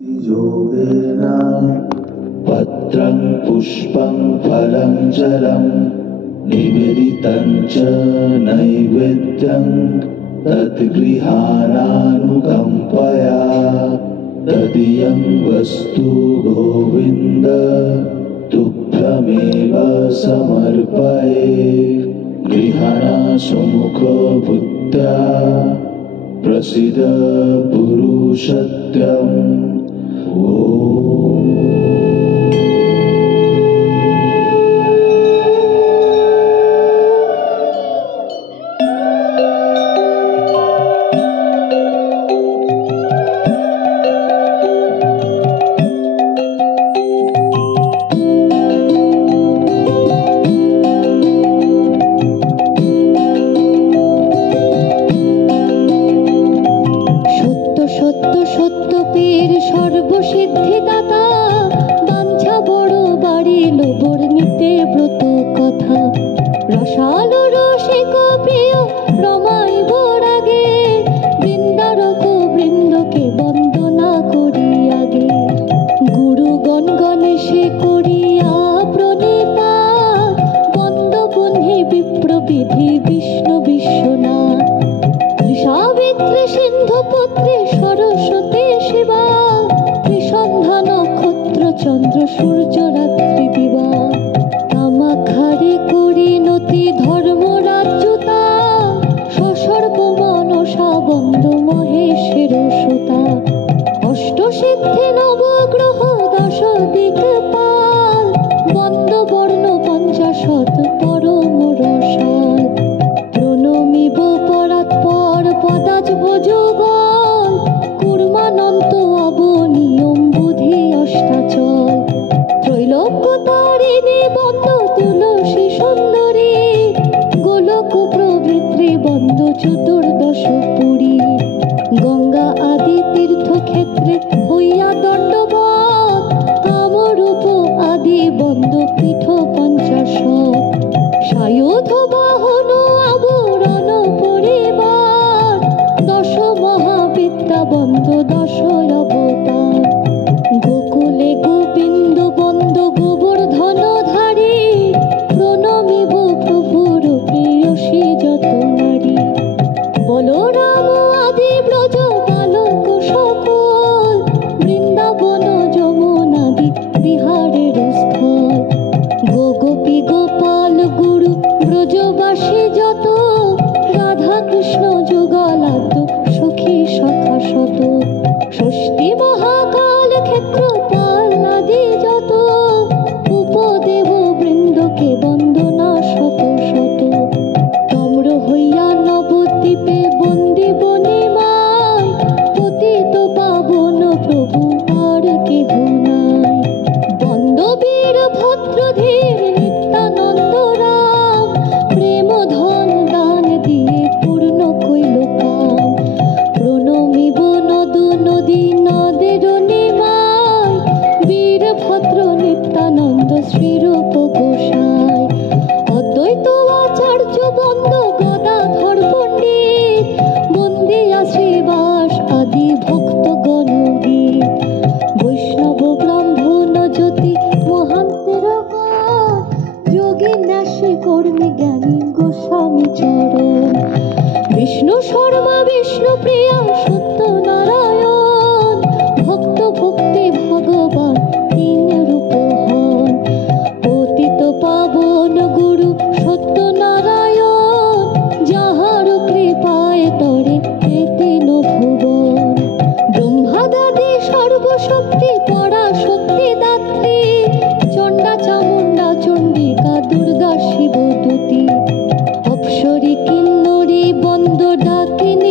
योगेन पत्रं पुष्पं फलं जलं निवेदितं च नैवेद्यं तद्गृहाणानुकम्पया तदीयं वस्तु गोविन्द तुभ्यमेव समर्पये। गृहाणा सुमुखभूत्या प्रसीद पुरुषोत्तम। সত্যপীর সর্বসিদ্ধিদাতা বাঞ্ছা বড় বাড়িল বর্ণিতে ব্রত কথা রসালো রসিক প্রিয় রমাই বরাগে বৃন্দারক বৃন্দকে বন্দনা করি আগে গুরুগণ গণেশে করিয়া প্রণিপাত বন্দবন্ধি বিপ্রবিধি বিষ্ণু বিশ্বনাথ সাবিত্রী সিন্ধুপুত্রী সরস্বতী শিবা ত্রিসন্ধ্যা নক্ষত্র চন্দ্র সূর্য রাত্রি দিবা কামাখারি করি নতি ধর্মরাজ্যতা সসর্ব মনসা বন্দ মহেশের সুতা অষ্টসিদ্ধি নবগ্রহ দশ দিকপাল বন্দ বর্ণ পঞ্চাশত পরম রসাল প্রণমিব পরাৎপর পদাজ ভোজগণ কুর্মানন্ত অবনিয়ম বুধি অষ্টাচল ত্রৈলোক্য তারিণী বন্দ তুলসী সুন্দরী গোলক প্রবৃত্তি বন্দ চতুর্দশ পুরী গঙ্গা আদি তীর্থক্ষেত্রে হইয়া দণ্ডবৎ কামরূপ আদি বন্দ পীঠ পঞ্চাশত সায়ুধ বাহন আবরণ পরিবার দশ মহাবিদ্যা বন্দ দশ অবতার গোকুলে গোবিন্দ বন্দ গোবর্ধনধারী প্রণমিব প্রভুর প্রেয়সী যত নারী বলরাম আদি ব্রজ বালক সকল বৃন্দাবন যমুনাদি বিহারের স্থল গোপী গোপাল গুরু ব্রজবাসী যত রাধা কৃষ্ণ যুগলাদ্য সখী সখা শত ষষ্ঠী মহাকাল ক্ষেত্র পালাদি যত উপদেব বৃন্দকে বন্দনা শত শত তম্র হইয়া নবদ্বীপে বন্দি বনিমায় পতিত পাবন প্রভু আর কেহ নাই বন্দ বীর ভদ্রধীর নিত্যানন্দ রাম প্রেম ধন দান দিয়ে পূর্ণ কইল কাম প্রণমিব নদু নদী নদের নিমায় বীর ভদ্র নিত্যানন্দ শ্রীর